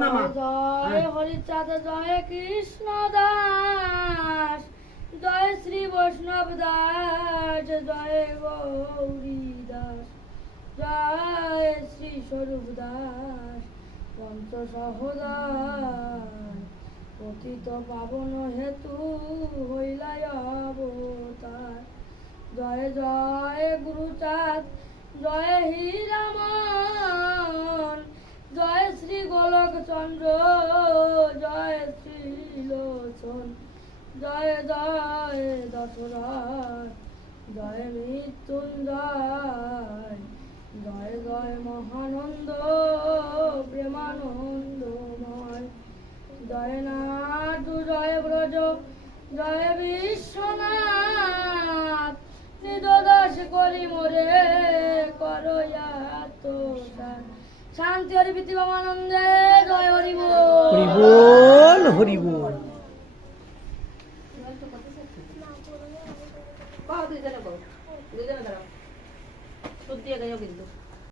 নামা। জয় হরিচাঁদ জয় কৃষ্ণ দাস জয় শ্রী বৈষ্ণব দাস জয় গৌরী দাস জয় শ্রী স্বরূপ দাস পঞ্চ সহদার পতিত পাবন হেতু হইলাই অবতার। জয় জয় গুরুচাঁদ জয় হীরামন জয় শ্রী গোলক চন্দ্র জয় শ্রী লোচন জয় জয় দশরথ, জয় মৃত্যুঞ্জয়, জয় জয় মহানন্দ, প্রেমানন্দময়, জয় নাথ, জয় ব্রজ, জয় বিশ্বনাথ নিদদাস করি মোরে করয়াত শান্তি হরি পৃথিবানন্দে জয় হরি বল। হরি বল দুইজনে দাঁড়াও। সুদ দিয়ে গাইও কিন্তু।